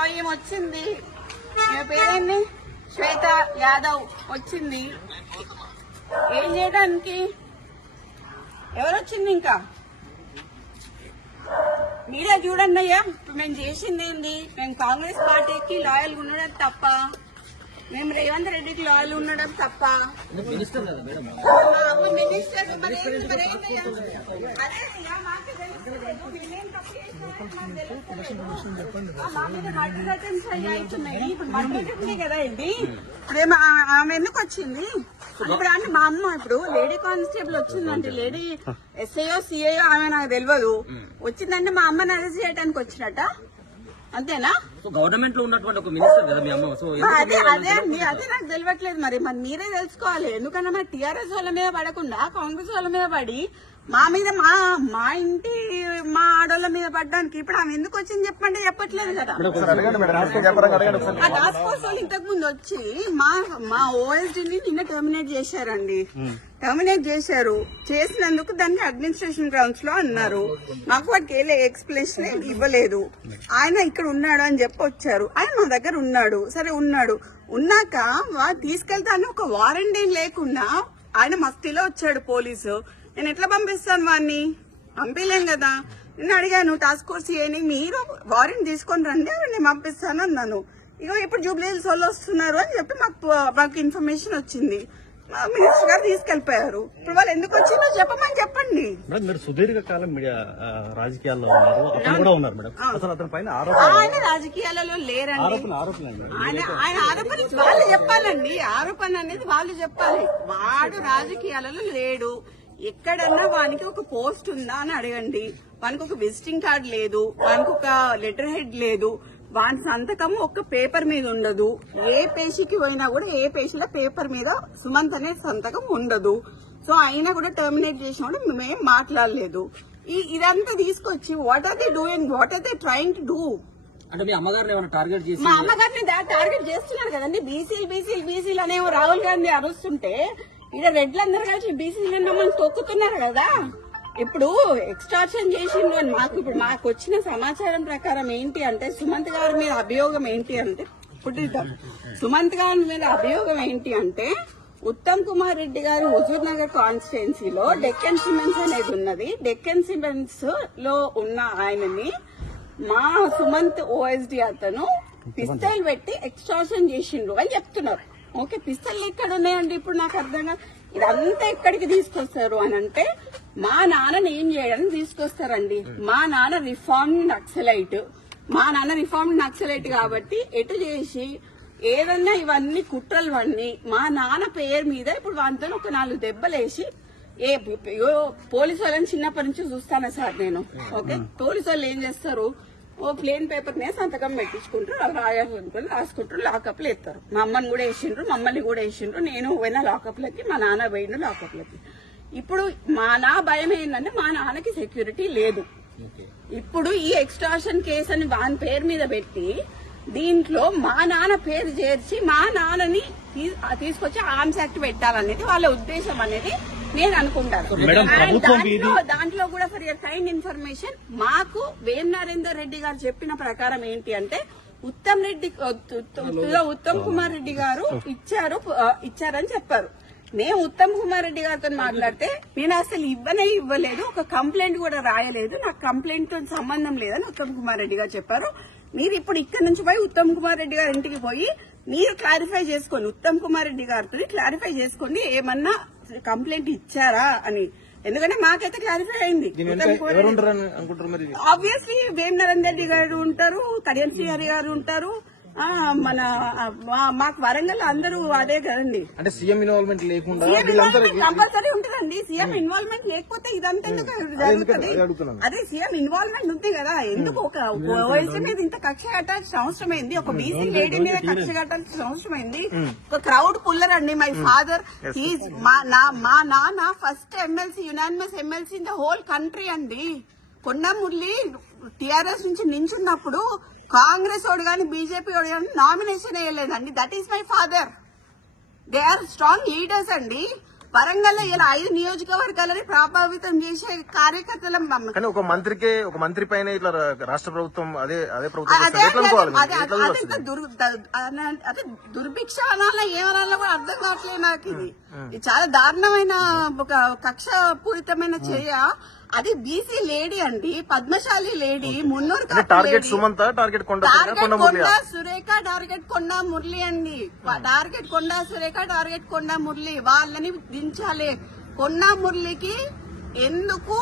ఇగో ఈమె వచ్చింది, ఈమె పేరేంటి, శ్వేత యాదవ్ వచ్చింది. ఏం చేయడానికి? ఎవరొచ్చింది? ఇంకా మీరే చూడండి అయ్యా. ఇప్పుడు మేము చేసింది ఏంది? మేము కాంగ్రెస్ పార్టీకి లాయల్ ఉండడం తప్ప, మేము రేవంత్ రెడ్డికి లాయల్ ఉండడం తప్ప. మినిస్టర్ కదా ఇది. ఇప్పుడేమో ఆమె ఎందుకు వచ్చింది? ఇప్పుడు అంటే మా అమ్మ ఇప్పుడు లేడీ కానిస్టేబుల్ వచ్చిందంటే, లేడీ ఎస్ఐఓ సిఐఓ ఆమె నాకు తెలియదు, వచ్చిందంటే మా అమ్మని అరెస్ట్ చేయడానికి వచ్చినట్ట, అంతేనా? గవర్నమెంట్ లో ఉన్నటువంటి ఒక మినిస్టర్ కదా మీ అమ్మ. అదే అండి, అదే నాకు తెలియట్లేదు. మరి మీరే తెలుసుకోవాలి. ఎందుకంటే మరి టీఆర్ఎస్ వాళ్ళ మీద పడకుండా కాంగ్రెస్ వాళ్ళ మీద పడి మా మీద మా ఇంటి మా ఆడోళ్ళ మీద పడ్డానికి ఇప్పుడు ఆమె ఎందుకు వచ్చింది చెప్పంటే చెప్పట్లేదు కదా. ఆ టాస్క్ ఫోర్స్ వాళ్ళు ఇంతకు ముందు వచ్చి మా ఓఎస్డీని నిన్న టర్మినేట్ చేశారండి. టర్మినేట్ చేశారు. చేసినందుకు దానికి అడ్మినిస్ట్రేషన్ గ్రౌండ్స్ లో అన్నారు. మాకు వాటికి ఎక్స్ప్లెనేషన్ ఇవ్వలేదు. ఆయన ఇక్కడ ఉన్నాడు అని చెప్పి వచ్చారు. ఆయన మా దగ్గర ఉన్నాడు. సరే ఉన్నాడు. ఉన్నాక తీసుకెళ్తాను ఒక వారెంట్ ఏం లేకుండా ఆయన మస్తిలో వచ్చాడు పోలీసు. నేను ఎట్లా పంపిస్తాను వాడిని? పంపించలేం కదా. నేను అడిగాను టాస్క్ ఫోర్స్ ఏని, మీరు వారెంట్ తీసుకొని రండి నేను పంపిస్తాను అన్నాను. ఇగో ఇప్పుడు జూబ్లీహిల్స్ వాళ్ళు వస్తున్నారు అని చెప్పి మాకు ఇన్ఫర్మేషన్ వచ్చింది. మినిస్టర్ గారు తీసుకెళ్లిపోయారు. ఇప్పుడు వాళ్ళు ఎందుకు వచ్చిందో చెప్పమని చెప్పండి. మీరు సుదీర్ఘకాలం మీడియా రాజకీయాల్లో ఉన్నారు, అతను కూడా ఉన్నారు మేడం. అసలు అతని పైన ఆయన రాజకీయాలలో లేరండి. ఆయన ఆరోపణ వాళ్ళు చెప్పాలండి. ఆరోపణ అనేది వాళ్ళు చెప్పాలి. వాడు రాజకీయాలలో లేడు. ఎక్కడన్నా వానికి ఒక పోస్ట్ ఉందా అని అడగండి. వానికి ఒక విజిటింగ్ కార్డు లేదు, వానికి ఒక లెటర్ హెడ్ లేదు, వాని సంతకం ఒక్క పేపర్ మీద ఉండదు. ఏ పేషీకి పోయినా కూడా ఏ పేషీల పేపర్ మీద సుమంత్ అనే సంతకం ఉండదు. సో అయినా కూడా టర్మినేట్ చేసిన కూడా మేమేం మాట్లాడలేదు. ఇదంతా తీసుకొచ్చి what are they doing, what are they trying to do? అంటే మీ అమ్మగారిని ఏమైనా టార్గెట్ చేసి? మా అమ్మగారిని టార్గెట్ చేస్తున్నారు కదండి. బీసీలు అనేవి రాహుల్ గాంధీ అరుస్తుంటే ఇక్కడ రెడ్లందరూ కలిసి బీసీలు మమ్మల్ని తొక్కుతున్నారు కదా. ఇప్పుడు ఎక్స్టార్షన్ చేసిండు అని మాకు వచ్చిన సమాచారం ప్రకారం ఏంటి అంటే, సుమంత్ గారి మీద అభియోగం ఏంటి అంటే, సుమంత్ గారి మీద అభియోగం ఏంటి అంటే, ఉత్తమ్ కుమార్ రెడ్డి గారు హుజూర్ నగర్ కాన్స్టిట్యున్సీలో డెక్కన్ సిమెంట్స్ అనేది ఉన్నది. డెక్కన్ సిమెంట్స్ లో ఉన్న ఆయనని మా సుమంత్ ఓఎస్డీ అతను పిస్తల్ పెట్టి ఎక్స్టార్షన్ చేసిండు అని చెప్తున్నారు. ఓకే, పిస్తల్ ఎక్కడ ఉన్నాయండి? ఇప్పుడు నాకు అర్థం కాదు. ఇదంతా ఎక్కడికి తీసుకొస్తారు అని అంటే, మా నాన్నని ఏం చేయడానికి తీసుకొస్తారండి. మా నాన్న రిఫార్మ్డ్ నక్సలైట్ కాబట్టి ఎటు చేసి ఏదన్నా ఇవన్నీ కుట్రలు అన్ని మా నాన్న పేరు మీద ఇప్పుడు వాళ్ళతో ఒక 4 దెబ్బలేసి పోలీసు వాళ్ళని చిన్నప్పటి నుంచి చూస్తానా సార్ నేను. ఓకే, పోలీసు వాళ్ళు ఏం చేస్తారు, ఓ ప్లేన్ పేపర్ మీద సంతకం పెట్టించుకుంటారు, వాళ్ళు రాయాలనుకుని రాసుకుంటారు, లాకప్లు ఎత్తారు. మా అమ్మని కూడా వేసిండ్రు, మమ్మల్ని కూడా వేసిండ్రు. నేను పోయినా లాకప్లకి, మా నాన్న పోయిండు లాకప్లకి. ఇప్పుడు నా భయం ఏంటంటే మా నాన్నకి సెక్యూరిటీ లేదు. ఇప్పుడు ఈ ఎక్స్టార్షన్ కేసు అని వాని పేరు మీద పెట్టి దీంట్లో మా నాన్న పేరు చేర్చి మా నాన్నని తీసుకొచ్చి ఆర్మ్స్ యాక్ట్ పెట్టాలనేది వాళ్ళ ఉద్దేశం అనేది నేను అనుకుంటాను. దాంట్లో కూడా ఫర్ యర్ కైండ్ ఇన్ఫర్మేషన్, మాకు వేం నరేందర్ రెడ్డి గారు చెప్పిన ప్రకారం ఏంటి అంటే, ఉత్తమ్ కుమార్ రెడ్డి గారు ఇచ్చారని చెప్పారు. నేను ఉత్తమ్ కుమార్ రెడ్డి గారితో మాట్లాడితే నేను అసలు ఇవ్వలేదు, ఒక కంప్లైంట్ కూడా రాయలేదు, నాకు కంప్లైంట్ తో సంబంధం లేదని ఉత్తమ్ కుమార్ రెడ్డి గారు చెప్పారు. మీరు ఇప్పుడు ఇక్కడ నుంచి పోయి ఉత్తమ్ కుమార్ రెడ్డి గారి ఇంటికి పోయి మీరు క్లారిఫై చేసుకోండి, ఉత్తమ్ కుమార్ రెడ్డి గారితో క్లారిఫై చేసుకోండి ఏమన్నా కంప్లైంట్ ఇచ్చారా అని. ఎందుకంటే మాకైతే క్లారిఫై అయింది. ఆబ్వియస్లీ వేం నరేందర్ రెడ్డి గారు ఉంటారు, కడియం శ్రీహరి గారు ఉంటారు, మాకు వరంగల్ అందరూ అదే కదండి. అంటే సీఎం ఇన్వాల్వ్మెంట్ లేకుండా కంపల్సరీ ఉంటుందండి. సీఎం ఇన్వాల్వ్మెంట్ లేకపోతే ఇదంతా జరుగుతుంది. అదే సీఎం ఇన్వాల్వ్మెంట్ ఉంది కదా. ఎందుకు ఒక ఓఎస్డీ మీద ఇంత కక్ష కట్టాల్సిన అవసరం అయింది? ఒక బీసీ లేడీ మీద కక్ష కట్టాల్సిన అవసరం అయింది? ఒక క్రౌడ్ పుల్లర్ అండి. మై ఫాదర్ మా నాన్న first MLC, unanimous MLC in the whole country అండి. కొండమురళి టీఆర్ఎస్ నుంచి నించున్నప్పుడు కాంగ్రెస్ వాడు కానీ బీజేపీ వాడు కానీ నామినేషన్ వేయలేదండి. That is my father. They are strong leaders అండి. వరంగల్ ఇలా 5 నియోజకవర్గాలని ప్రభావితం చేసే కార్యకర్తల కానీ ఒక మంత్రి పైన ఇట్లా రాష్ట్ర ప్రభుత్వం అదే ప్రభుత్వం అదే ఎట్లా అనుకోవాలి మీరు? అదే ఎట్లా అదే చూడాల్సింది? అదే దుర్భిక్ష అనాలా ఏమనాలో కూడా అర్థం కావట్లేదు నాకు. ఇది చాలా దారుణమైన ఒక కక్షపూరితమైన చర్య. అది బీసీ లేడీ అండి, పద్మశాలి లేడీ, మున్నూరు టార్గెట్ సుమంత, టార్గెట్ కొండ సురేఖ, టార్గెట్ కొండ మురళి అండి. టార్గెట్ కొండ సురేఖ, టార్గెట్ కొండ మురళి వాళ్ళని దించాలి. కొండ మురళికి ఎందుకు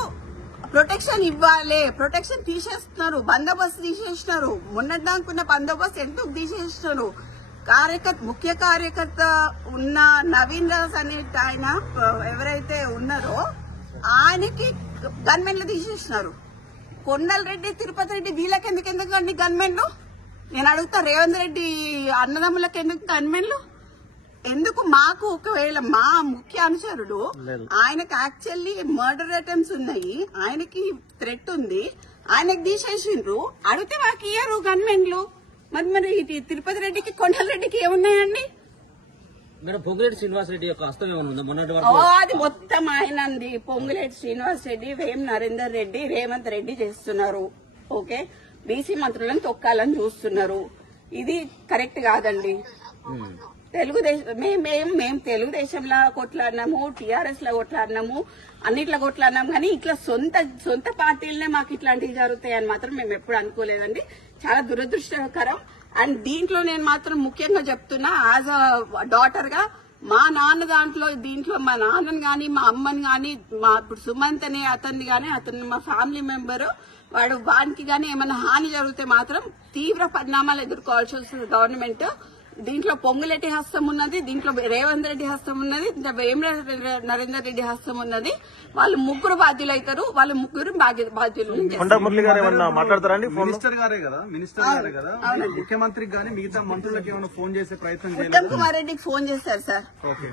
ప్రొటెక్షన్ ఇవ్వాలి? ప్రొటెక్షన్ తీసేస్తున్నారు, బందోబస్తు తీసేస్తున్నారు. మొన్నటిదాకున్న బందోబస్తు ఎందుకు తీసేస్తున్నారు? ముఖ్య కార్యకర్త ఉన్న నవీన్ రాజ్ అనే ఆయన ఎవరైతే ఉన్నారో ఆయనకి గన్మెన్లు తీసేసినారు. కొండల రెడ్డి, తిరుపతి రెడ్డి వీళ్ళకి ఎందుకు అండి గన్మెన్లు? నేను అడుగుతా, రేవంత్ రెడ్డి అన్నదమ్ములకు ఎందుకు గన్మెన్లు? ఎందుకు? మాకు ఒకవేళ మా ముఖ్య అనుచరుడు ఆయనకు యాక్చువల్లీ మర్డర్ అటెంప్ట్స్ ఉన్నాయి, ఆయనకి థ్రెట్ ఉంది, ఆయనకు తీసేసిండ్రు. అడిగితే మాకు ఇయ్యరు గన్మెన్లు. మరి తిరుపతి రెడ్డికి కొండల రెడ్డికి ఏమున్నాయండి? మేడం పొంగులేటి శ్రీనివాస్ రెడ్డి యొక్క హస్తం ఏమైనా ఉందా మొన్నటి ఓ వరకు? అది మొత్తం ఆయనంది. పొంగులేటి శ్రీనివాస్ రెడ్డి, వేం నరేందర్ రెడ్డి, రేవంత్ రెడ్డి చేస్తున్నారు. ఓకే, బీసీ మంత్రులను తొక్కాలని చూస్తున్నారు. ఇది కరెక్ట్ కాదండి. తెలుగుదేశం మేము తెలుగుదేశంలో కొట్లాడినాము, టీఆర్ఎస్ లో కొట్లాడినాము, అన్నిట్లో కొట్లాడినాము. కానీ ఇట్లా సొంత పార్టీలనే మాకు ఇట్లాంటివి జరుగుతాయని మాత్రం మేము ఎప్పుడు అనుకోలేదండి. చాలా దురదృష్టకరం. అండ్ దీంట్లో నేను మాత్రం ముఖ్యంగా చెప్తున్నా, యాజ్ అ డాటర్ గా మా నాన్న దీంట్లో మా నాన్నని గాని, మా అమ్మని గాని, మా ఇప్పుడు సుమంత్ అనే అతన్ని గాని, అతను మా ఫ్యామిలీ మెంబర్, వానికి గాని ఏమైనా హాని జరిగితే మాత్రం తీవ్ర పరిణామాలు ఎదుర్కోవాల్సి వస్తుంది గవర్నమెంట్. దీంట్లో పొంగులేటి హస్తం ఉన్నది, దీంట్లో రేవంత్ రెడ్డి హస్తం ఉన్నది, వేం నరేందర్ రెడ్డి హస్తం ఉన్నది. వాళ్ళు ముగ్గురు బాధ్యులు అవుతారు. వాళ్ళు ముగ్గురు బాధ్యులు. కొండ మురళి గారు ఏమన్నా మాట్లాడతారా? మినిస్టర్ గారే కదా ముఖ్యమంత్రికి గానీ మిగతా మంత్రులకు ఏమైనా ఫోన్ చేసే ప్రయత్నం చేయాలి. ఉత్తమ్ కుమార్ రెడ్డికి ఫోన్ చేశారు సార్.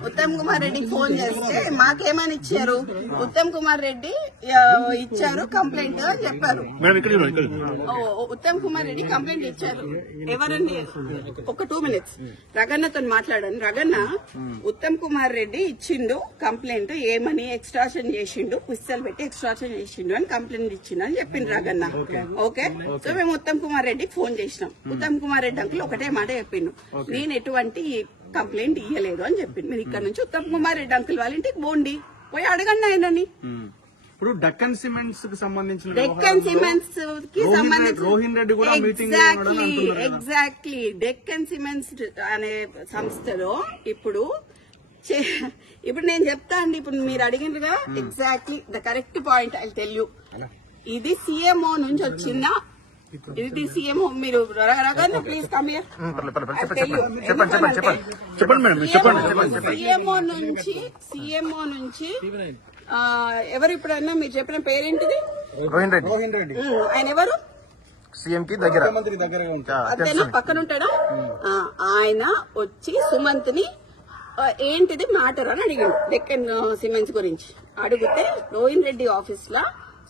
ఉత్తమ్ కుమార్ రెడ్డికి ఫోన్ చేస్తే మాకేమని ఇచ్చారు? ఉత్తమ్ కుమార్ రెడ్డి ఇచ్చారు కంప్లైంట్ అని చెప్పారు. ఉత్తమ్ కుమార్ రెడ్డి కంప్లైంట్ ఇచ్చారు. ఎవరండి? ఒక 2 minutes రగన్నతో మాట్లాడాను. రగన్న ఉత్తమ్ కుమార్ రెడ్డి ఇచ్చిండు కంప్లైంట్, ఏమని ఎక్స్ట్రాషన్ చేసిండు, పుస్తలు పెట్టి ఎక్స్ట్రాషన్ చేసిండు అని కంప్లైంట్ ఇచ్చిండు అని చెప్పింది రగన్న. ఓకే, సో మేము ఉత్తమ్ కుమార్ రెడ్డికి ఫోన్ చేసినాం. ఉత్తమ్ కుమార్ రెడ్డి అంకుల్ ఒకటే మాట చెప్పిండు, నేను ఎటువంటి కంప్లైంట్ ఇయ్యలేదు అని చెప్పిండు. మీరు ఇక్కడ నుంచి ఉత్తమ్ కుమార్ రెడ్డి అంకుల్ వాళ్ళ ఇంటికి పోండి, పోయి అడగండి ఆయనని. ఇప్పుడు డక్కన్ సిమెంట్స్ కి సంబంధించిన రోహిన్ రెడ్డి కూడా ఎగ్జాక్ట్లీ డెక్కన్ సిమెంట్స్ అనే సంస్థలో ఇప్పుడు నేను చెప్తా అండి. ఇప్పుడు మీరు అడిగినగా exactly the correct point I tell you. ఇది సీఎంఓ నుంచి వచ్చిన, ఇది సీఎంఓ. మీరు ప్లీజ్ కమ్ హియర్. సీఎంఓ నుంచి ఎవరు ఇప్పుడన్నా మీరు చెప్పిన పేరేంటిది? రోహిన్ రెడ్డి. ఆయన ఎవరు? సీఎం కి దగ్గర అదేనా పక్కన ఉంటాడా? ఆయన వచ్చి సుమంత్ ని ఏంటిది మ్యాటర్ అని అడిగాడు డెక్కన్ సిమెంట్స్ గురించి. అడిగితే రోహిన్ రెడ్డి ఆఫీస్ లో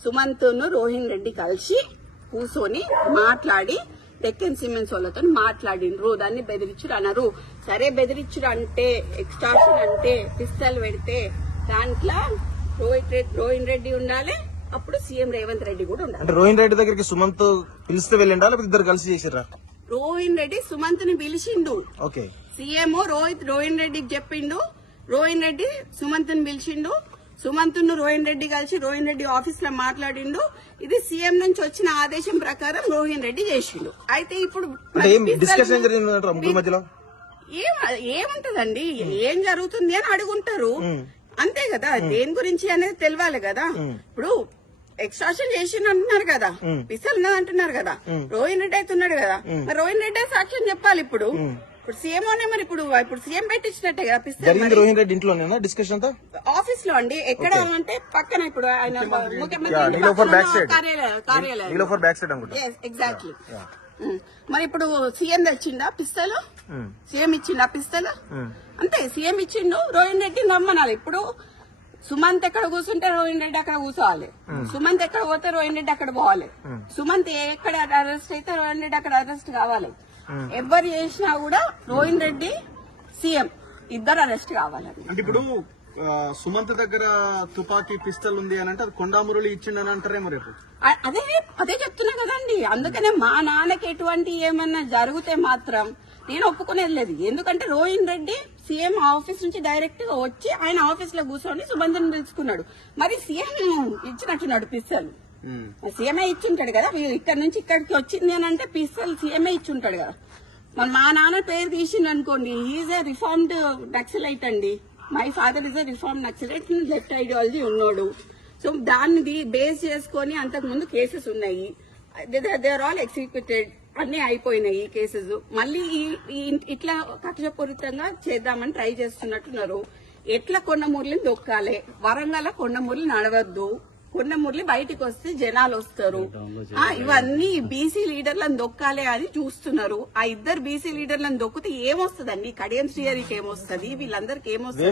సుమంత్ ను రోహిన్ రెడ్డి కలిసి కూర్చొని మాట్లాడి డెక్కన్ సిమెంట్స్ వాళ్ళతో మాట్లాడిండ్రు. దాన్ని బెదిరించుడు అన్నారు. సరే, బెదిరించుడు అంటే, ఎక్స్టార్షన్ అంటే, పిస్తల్ పెడితే దాంట్లో రోహిన్ రెడ్డి ఉండాలి, అప్పుడు సీఎం రేవంత్ రెడ్డి కూడా ఉండాలి. అంటే రోహిన్ రెడ్డి దగ్గరికి సుమంత్ పిలిస్తే వెళ్ళిండా, లేకపోతే ఇద్దరు కలిసి చేసిర్రా? రోహిన్ రెడ్డి సుమంత్ ని పిలిచిండు. ఓకే, సీఎం రోహిన్ రెడ్డికి చెప్పిండు, రోహిన్ రెడ్డి సుమంత్ ని పిలిచిండు, సుమంత్ ను రోహిన్ రెడ్డి కలిసి రోహిన్ రెడ్డి ఆఫీస్ లో మాట్లాడిండు. ఇది సీఎం నుంచి వచ్చిన ఆదేశం ప్రకారం రోహిన్ రెడ్డి చేసిండు. అయితే ఇప్పుడు డిస్కషన్ జరిగింది మధ్యలో ఏముంటదండి, ఏం జరుగుతుంది అని అడుగుంటారు అంతే కదా. దేని గురించి అనేది తెలియాలి కదా. ఇప్పుడు ఎక్స్ట్రాక్షన్ చేసిండు అంటున్నారు కదా, పిస్తల్ ఉన్నది అంటున్నారు కదా, రోహిన్ రెడ్డి అయితే ఉన్నాడు కదా, మరి రోహిన్ రెడ్డి సాక్ష్యం చెప్పాలి. ఇప్పుడు సీఎంఓనే, మరి ఇప్పుడు సీఎం పెట్టించినట్టే కదా పిస్తల్. రోహిన్ రెడ్డి ఇంట్లోనేనా డిస్కషన్ అంతా? ఆఫీస్ లో అండి. ఎక్కడ అంటే పక్కన, ఇప్పుడు ఆయన ముఖ్యమంత్రి కార్యాలయం. ఎగ్జాక్ట్లీ. మరి ఇప్పుడు సీఎం తెచ్చిండా పిస్తల్? సీఎం ఇచ్చిండా పిస్తల్? అంతే, సీఎం ఇచ్చిండు, రోహిన్ రెడ్డి నమ్మనాలి. ఇప్పుడు సుమంత్ ఎక్కడ కూర్చుంటే రోహిన్ రెడ్డి అక్కడ కూర్చోవాలి, సుమంత్ ఎక్కడ పోతే రోహిన్ రెడ్డి అక్కడ పోవాలి, సుమంత్ ఎక్కడ అరెస్ట్ అయితే రోహిన్ రెడ్డి అక్కడ అరెస్ట్ కావాలి. ఎవరు చేసినా కూడా రోహిన్ రెడ్డి సీఎం ఇద్దరు అరెస్ట్ కావాలని. అంటే ఇప్పుడు సుమంత్ దగ్గర తుపాకీ పిస్టల్ ఉంది అని అంటే అది కొండామురళి ఇచ్చిండని అంటారేమో రేపు. అదే చెప్తున్నా కదండి. అందుకనే మా నాన్నకి ఎటువంటి ఏమన్నా జరిగితే మాత్రం నేను ఒప్పుకునేది లేదు. ఎందుకంటే రోహిన్ రెడ్డి సీఎం ఆఫీస్ నుంచి డైరెక్ట్ గా వచ్చి ఆయన ఆఫీస్ లో కూర్చొని సుమంత్ని తెలుసుకున్నాడు. మరి సీఎం ఇచ్చినట్టున్నాడు పిస్టల్. సీఎంఏ ఇచ్చుంటాడు కదా. ఇక్కడ నుంచి ఇక్కడికి వచ్చింది అని అంటే పిస్టల్ సీఎంఏ ఇచ్చుంటాడు కదా. మరి మా నాన్న పేరు తీసిండు అనుకోండి, హీఈస్ ఏ రిఫార్మ్డ్ నక్సలైట్ అండి. My father is a reformed naxalite, left ideology ఉన్నాడు. సో దాన్ని బేస్ చేసుకుని అంతకు ముందు కేసెస్ ఉన్నాయి. దే ఆర్ ఆల్ ఎగ్జిక్యూటెడ్, అన్ని అయిపోయినాయి కేసెస్. మళ్ళీ ఇట్లా కక్షపూరితంగా చేద్దామని ట్రై చేస్తున్నట్టున్నారు. ఎట్లా కొండమూర్లిని దొక్కాలి, వరంగల్ కొండమూర్లి నడవద్దు, కొండమూర్లి బయటకు వస్తే జనాలు వస్తారు, ఇవన్నీ బీసీ లీడర్లను దొక్కాలి అని చూస్తున్నారు. ఆ ఇద్దరు బీసీ లీడర్లను దొక్కితే ఏమొస్తుందండి? కడియం శ్రీహరికి ఏమొస్తుంది, వీళ్ళందరికీ ఏమొస్తుంది?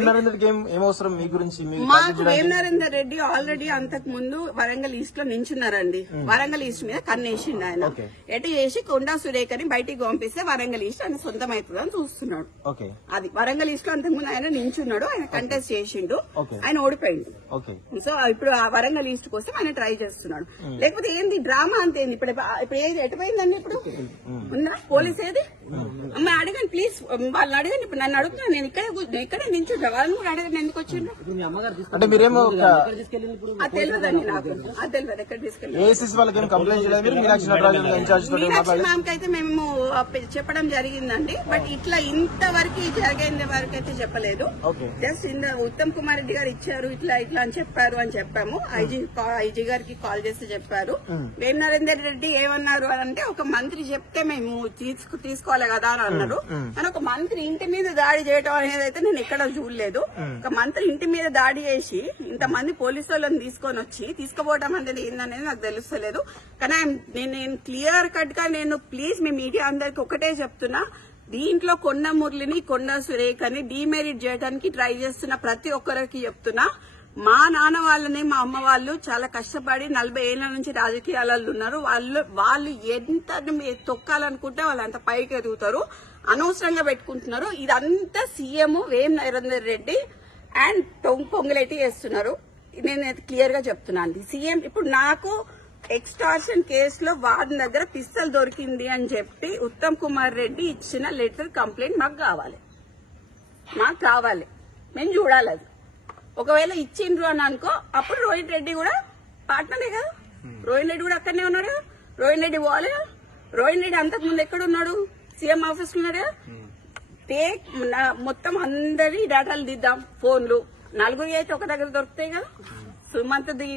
మాకు వేం నరేందర్ రెడ్డి ఆల్రెడీ అంతకు ముందు వరంగల్ ఈస్ట్ లో నించున్నారండి. వరంగల్ ఈస్ట్ మీద కన్నేసిండు ఆయన. ఎటు చేసి కొండా సురేఖని బయటికి పంపిస్తే వరంగల్ ఈస్ట్ ఆయన సొంతం అవుతుందని చూస్తున్నాడు. అది వరంగల్ ఈస్ట్ లో అంతకు ముందు ఆయన నించున్నాడు, ఆయన కంటెస్ట్ చేసిండు, ఆయన ఓడిపోయిండు. సో ఇప్పుడు ఆ వరంగల్ ఈస్ట్ కోసం ఆయన ట్రై చేస్తున్నాడు. లేకపోతే ఏంది డ్రామా అంతేంది? ఇప్పుడు ఏది ఎటుపోయిందండి? ఇప్పుడు ఉందా పోలీస్ ఏది? అమ్మ అడగండి ప్లీజ్, వాళ్ళని అడగండి. ఇప్పుడు నన్ను అడుగుతున్నా, నేను ఇక్కడే నించుంటా, వాళ్ళని కూడా అడగండి ఎందుకు వచ్చిండ్రు. అది తెలియదండి నాకు, అది తెలియదు ఎక్కడ తీసుకెళ్ళి. మీనాక్షి మ్యామ్ అయితే మేము చెప్పడం జరిగిందండి, బట్ ఇట్లా ఇంతవరకు జరిగేంత వరకు అయితే చెప్పలేదు. జస్ట్ ఉత్తమ్ కుమార్ రెడ్డి గారు ఇచ్చారు, ఇట్లా ఇట్లా అని చెప్పారు అని చెప్పాము. ఐజీ గారికి కాల్ చేసి చెప్పారు. వేం నరేందర్ రెడ్డి ఏమన్నారు అంటే, ఒక మంత్రి చెప్తే మేము తీసుకోవాలి కదా అని అన్నారు. కానీ ఒక మంత్రి ఇంటి మీద దాడి చేయడం అనేది అయితే నేను ఎక్కడ చూడలేదు. ఒక మంత్రి ఇంటి మీద దాడి చేసి ఇంతమంది పోలీసు వాళ్ళని తీసుకొని వచ్చి తీసుకుపోవడం అనేది ఏందనేది నాకు తెలుస్తలేదు. కానీ నేను క్లియర్ కట్ గా నేను ప్లీజ్ మీ మీడియా అందరికి ఒకటే చెప్తున్నా, దీంట్లో కొండ మురళిని కొండ సురేఖని డీమెరిట్ చేయడానికి ట్రై చేస్తున్న ప్రతి ఒక్కరికి చెప్తున్నా, మా నాన్న వాళ్ళని మా అమ్మ వాళ్ళు చాలా కష్టపడి 40 ఏళ్ల నుంచి రాజకీయాలలో ఉన్నారు. వాళ్ళు ఎంత తొక్కాలనుకుంటే వాళ్ళు అంత పైకి ఎదుగుతారు. అనవసరంగా పెట్టుకుంటున్నారు. ఇదంతా CM Vem Narender Reddy and Ponguleti చేస్తున్నారు. నేను క్లియర్ గా చెప్తున్నాను. సీఎం ఇప్పుడు నాకు ఎక్స్టార్షన్ కేసులో వాడి దగ్గర పిస్తల్ దొరికింది అని చెప్పి ఉత్తమ్ కుమార్ రెడ్డి ఇచ్చిన లెటర్ కంప్లైంట్ మాకు కావాలి, మేము చూడాలి. అది ఒకవేళ ఇచ్చిండ్రు అని అనుకో, అప్పుడు రోహిన్ రెడ్డి కూడా పార్ట్నరే కదా. రోహిన్ రెడ్డి కూడా అక్కడనే ఉన్నాడు కదా. రోహిన్ రెడ్డి పోవాలి కదా. రోహిన్ రెడ్డి అంతకు ముందు ఎక్కడ ఉన్నాడు? సీఎం ఆఫీస్ లో ఉన్నాడు కదా. మొత్తం అందరి డేటాలు దిద్దాం, ఫోన్లు. 4 అయితే ఒక దగ్గర దొరుకుతాయి కదా. సుమంత్ది,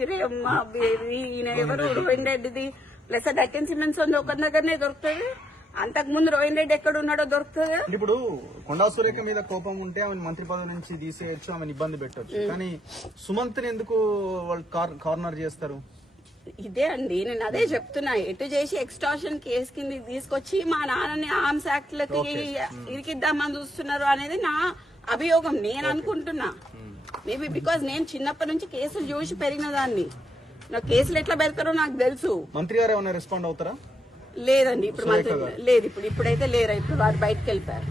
ఎవరు రోహిన్ రెడ్డిది ప్లస్ డట్టెన్ సిమెంట్స్ ఉంది ఒక దగ్గరనే దొరుకుతుంది. అంతకు ముందు రోహిన్ రెడ్డి ఎక్కడ ఉన్నాడో దొరుకుతుంది. ఇప్పుడు కొండా సురేఖ మీద కోపం ఉంటే ఆమె మంత్రి పదవి నుంచి తీసేయచ్చు, ఆమెను ఇబ్బంది పెట్టచ్చు. కానీ సుమంత్ని ఎందుకు వాళ్ళు కార్నర్ చేస్తారు? ఇదే అండి, నేను అదే చెప్తున్నా. ఎటు చేసి ఎక్స్టార్షన్ కేసు కింద తీసుకొచ్చి మా నాన్నని ఆర్మ్స్ యాక్ట్ లకి ఇరికిద్దామని చూస్తున్నారు అనేది నా అభియోగం. నేను అనుకుంటున్నా మేబీ బికాజ్ నేను చిన్నప్పటి నుంచి కేసులు చూసి పెరిగిన దాన్ని. నాకు కేసులు ఎట్లా పెడతారో నాకు తెలుసు. మంత్రి గారు ఏమైనా రెస్పాండ్ అవుతారా? లేదండి, ఇప్పుడు లేదు. ఇప్పుడైతే లేరా, ఇప్పుడు వారు బయటకు వెళ్ళిపోయారు.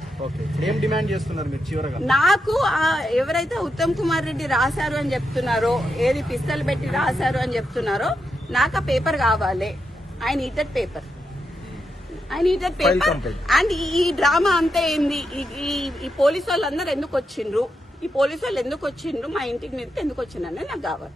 ఏం డిమాండ్ చేస్తున్నారు మీరు చివరగా? నాకు ఎవరైతే ఉత్తమ్ కుమార్ రెడ్డి రాశారు అని చెప్తున్నారో, ఏది పిస్తల్ పెట్టి రాశారు అని చెప్తున్నారో, నాకు ఆ పేపర్ కావాలి. I need that paper. And ఈ డ్రామా అంతా ఏంది? ఈ పోలీసు వాళ్ళందరూ ఎందుకు వచ్చిండ్రు? మా ఇంటికి మీదకి ఎందుకు వచ్చిండ్రు అనేది నాకు కావాలి.